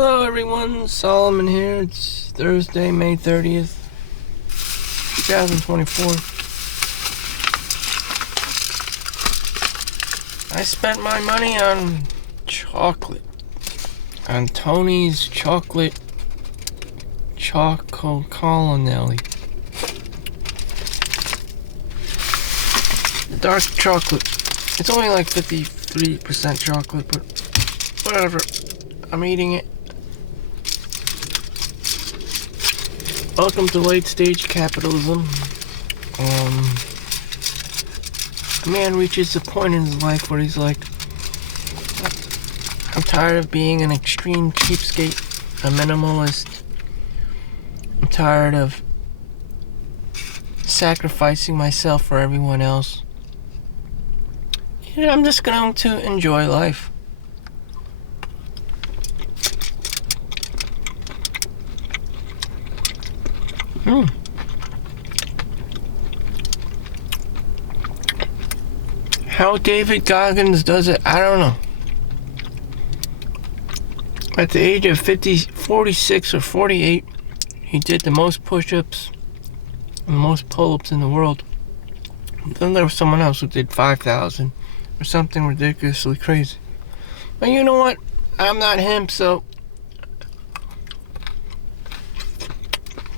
Hello everyone, Solomon here. It's Thursday, May 30th, 2024. I spent my money on chocolate. On Tony's chocolate Choco Colonelli. Dark chocolate. It's only like 53% chocolate, but whatever. I'm eating it. Welcome to late stage capitalism. A man reaches a point in his life where he's like, I'm tired of being an extreme cheapskate, a minimalist. I'm tired of sacrificing myself for everyone else. I'm just going to enjoy life. How David Goggins does it, I don't know. At the age of 46 or 48, he did the most push-ups and the most pull-ups in the world. Then there was someone else who did 5,000 or something ridiculously crazy. But you know what? I'm not him, so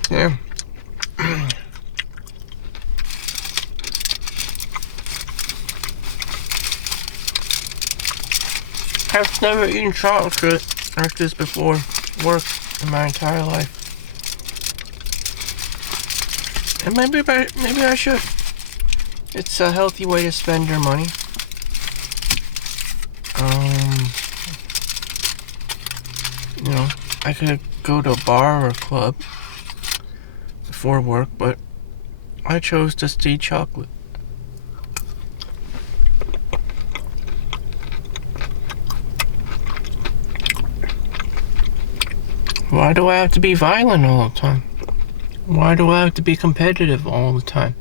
yeah. I've never eaten chocolate like this before work in my entire life. And maybe I should. It's a healthy way to spend your money. You know, I could go to a bar or a club before work, but I chose to eat chocolate. Why do I have to be violent all the time? Why do I have to be competitive all the time?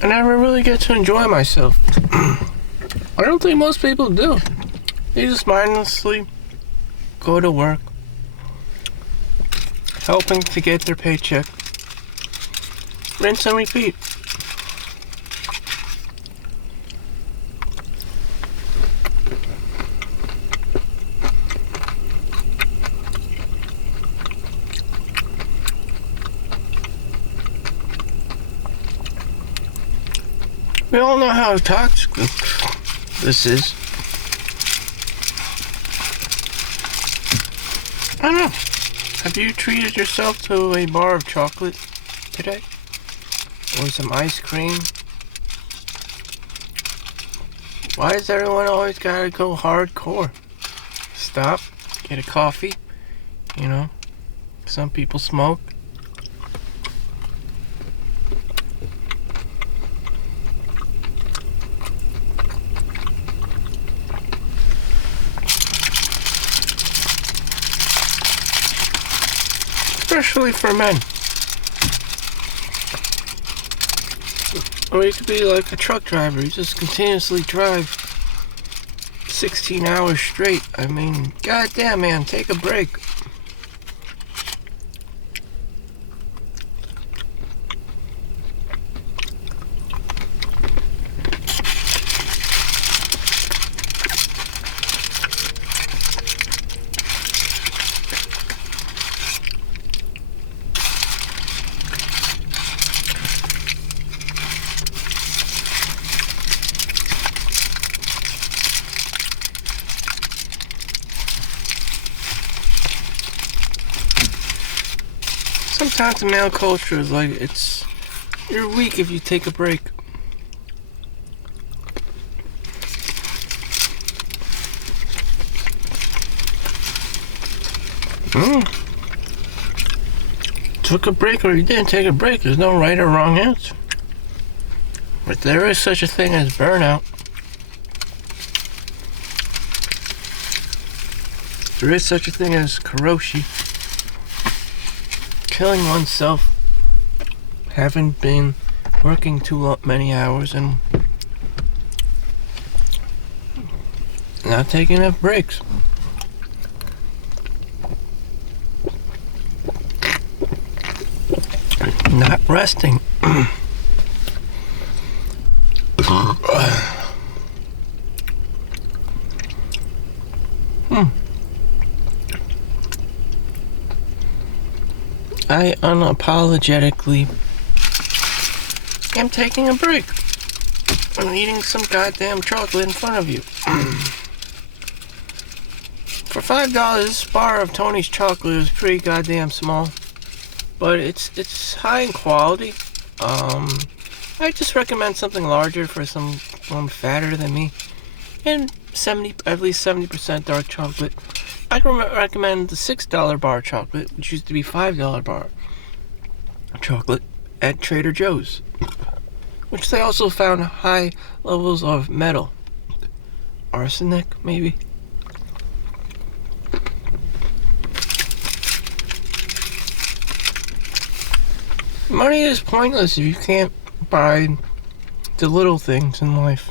I never really get to enjoy myself. I don't think most people do. They just mindlessly go to work, helping to get their paycheck. Rinse and repeat. We all know how toxic this is. I don't know. Have you treated yourself to a bar of chocolate today? Or some ice cream? Why does everyone always gotta go hardcore? Stop, get a coffee, you know. Some people smoke. Especially for men. Or you could be like a truck driver. You just continuously drive 16 hours straight. I mean, goddamn, man, take a break. Sometimes male culture is like, you're weak if you take a break. Took a break or you didn't take a break. There's no right or wrong answer. But there is such a thing as burnout. There is such a thing as karoshi. Killing oneself, having been working too many hours and not taking enough breaks. Not resting. I unapologetically am taking a break. I'm eating some goddamn chocolate in front of you. For $5, this bar of Tony's chocolate is pretty goddamn small, but it's high in quality. I just recommend something larger for someone fatter than me, and at least 70% dark chocolate. I recommend the $6 bar chocolate, which used to be $5 bar chocolate at Trader Joe's, which they also found high levels of metal, arsenic maybe. Money is pointless if you can't buy the little things in life.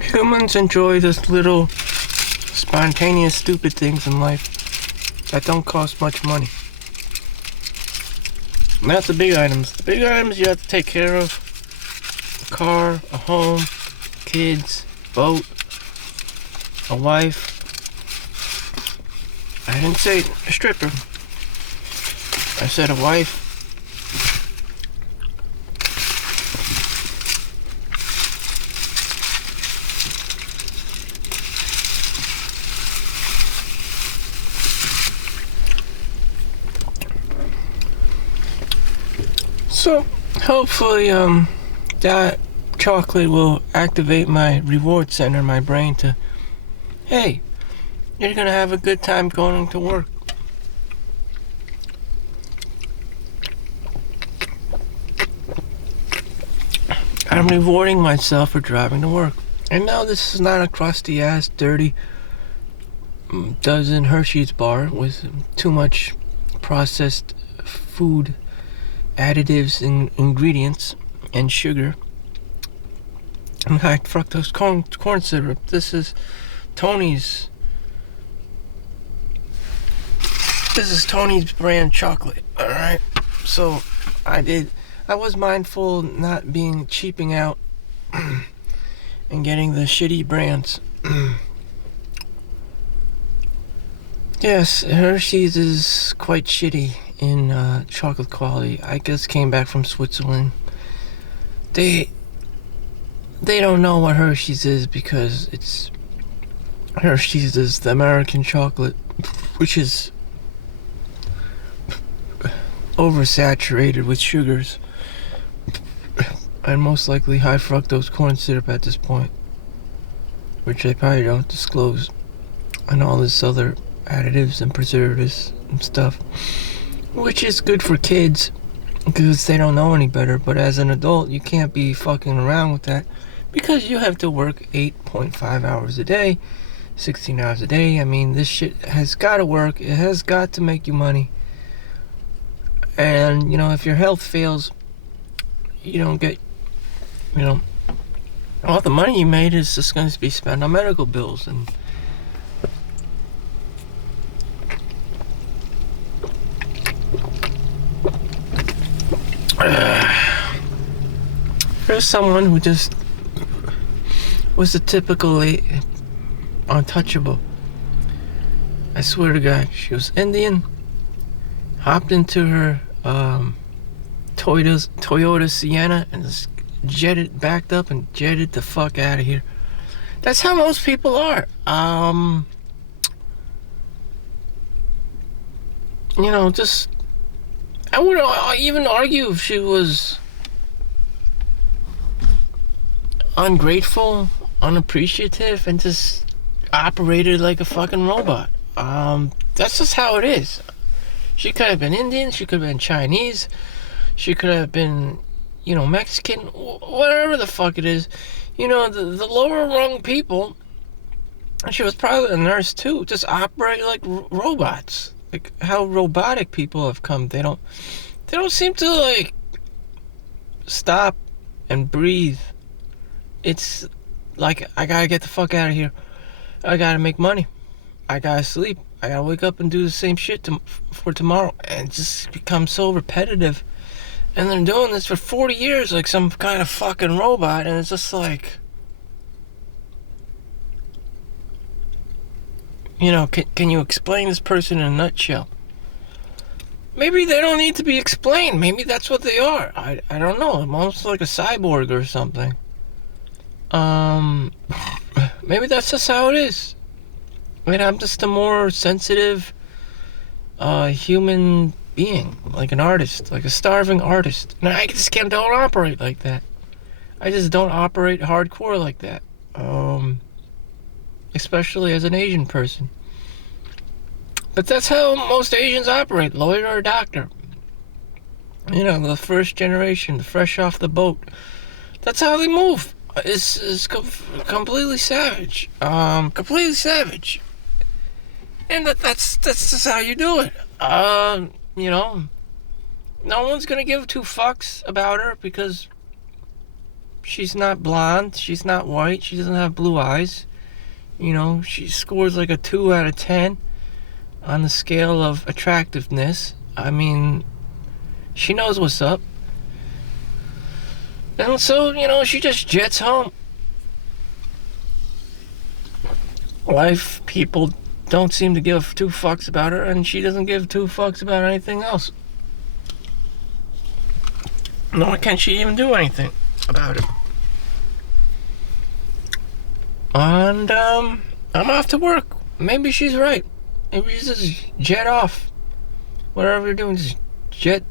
Humans enjoy this little spontaneous stupid things in life that don't cost much money. Not the big items. The big items you have to take care of. A car, a home, kids, boat, a wife. I didn't say a stripper. I said a wife. So, hopefully, that chocolate will activate my reward center in my brain to, hey, you're gonna have a good time going to work. I'm rewarding myself for driving to work. And no, this is not a crusty ass, dirty dozen Hershey's bar with too much processed food additives and ingredients and sugar and high fructose corn syrup. This is Tony's. This is Tony's brand chocolate. All right. So I was mindful not being cheaping out and getting the shitty brands. Yes, Hershey's is quite shitty in chocolate quality. I guess came back from Switzerland. They don't know what Hershey's is because Hershey's is the American chocolate, which is oversaturated with sugars and most likely high fructose corn syrup at this point, which they probably don't disclose, and all this other additives and preservatives and stuff, which is good for kids because they don't know any better. But as an adult, you can't be fucking around with that because you have to work 8.5 hours a day, 16 hours a day. I mean, this shit has got to work. It has got to make you money. And, you know, if your health fails, you don't get, you know, all the money you made is just going to be spent on medical bills. And there's someone who just was a typical untouchable. I swear to God, she was Indian, hopped into her Toyota Sienna and just backed up and jetted the fuck out of here. That's how most people are. You know, just, I wouldn't even argue if she was ungrateful, unappreciative, and just operated like a fucking robot. That's just how it is. She could have been Indian, she could have been Chinese, she could have been, Mexican, whatever the fuck it is. The lower rung people, and she was probably a nurse too, just operate like robots. Like how robotic people have come. They don't seem to like stop and breathe. It's like, I gotta get the fuck out of here. I gotta make money. I gotta sleep. I gotta wake up and do the same shit for tomorrow. And it just becomes so repetitive. And they're doing this for 40 years like some kind of fucking robot. And it's just like, can you explain this person in a nutshell? Maybe they don't need to be explained. Maybe that's what they are. I don't know. I'm almost like a cyborg or something. Maybe that's just how it is. I'm just a more sensitive human being, like an artist, like a starving artist. And I just don't operate like that. I just don't operate hardcore like that. Especially as an Asian person. But that's how most Asians operate, lawyer or doctor. The first generation, fresh off the boat. That's how they move. It's completely savage. Completely savage. And that's just how you do it. No one's gonna give two fucks about her because she's not blonde, she's not white, she doesn't have blue eyes. She scores like a 2 out of 10 on the scale of attractiveness. She knows what's up. And so, she just jets home. People don't seem to give two fucks about her, and she doesn't give two fucks about anything else. Nor can she even do anything about it. And I'm off to work. Maybe she's right. Maybe you just jet off. Whatever you're doing, just jet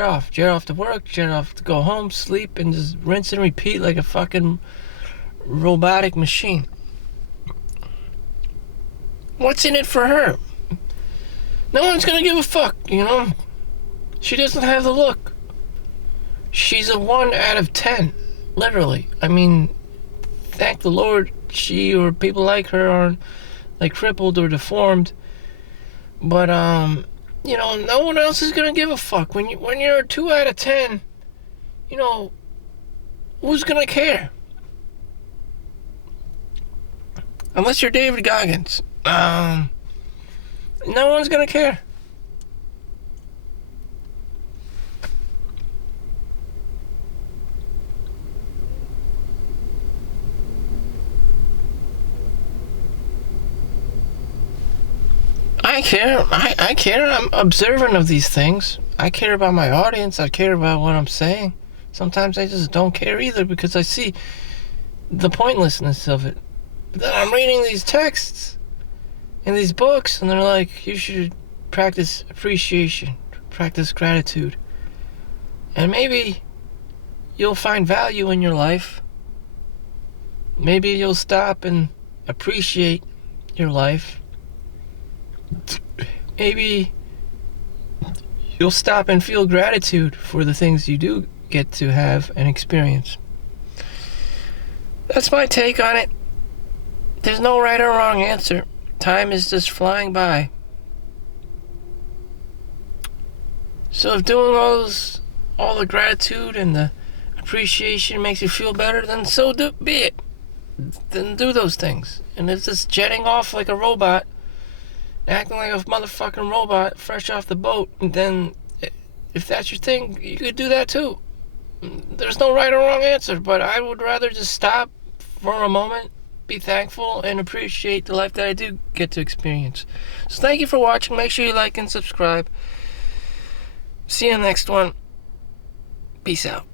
off. Jet off to work, jet off to go home, sleep, and just rinse and repeat like a fucking robotic machine. What's in it for her? No one's gonna give a fuck, She doesn't have the look. She's a 1 out of 10, literally. Thank the Lord she or people like her aren't like crippled or deformed. But no one else is gonna give a fuck. When you're a 2 out of 10, who's gonna care? Unless you're David Goggins. No one's gonna care. I care. I care. I'm observant of these things. I care about my audience. I care about what I'm saying. Sometimes I just don't care either because I see the pointlessness of it. But then I'm reading these texts in these books, and they're like, you should practice appreciation, practice gratitude. And maybe you'll find value in your life. Maybe you'll stop and appreciate your life. Maybe you'll stop and feel gratitude for the things you do get to have and experience. That's my take on it. There's no right or wrong answer. Time is just flying by. So if doing all the gratitude and the appreciation makes you feel better, then so be it. Then do those things. And if it's jetting off like a robot, acting like a motherfucking robot fresh off the boat, then if that's your thing, you could do that too. There's no right or wrong answer, but I would rather just stop for a moment, be thankful, and appreciate the life that I do get to experience. So thank you for watching. Make sure you like and subscribe. See you in the next one. Peace out.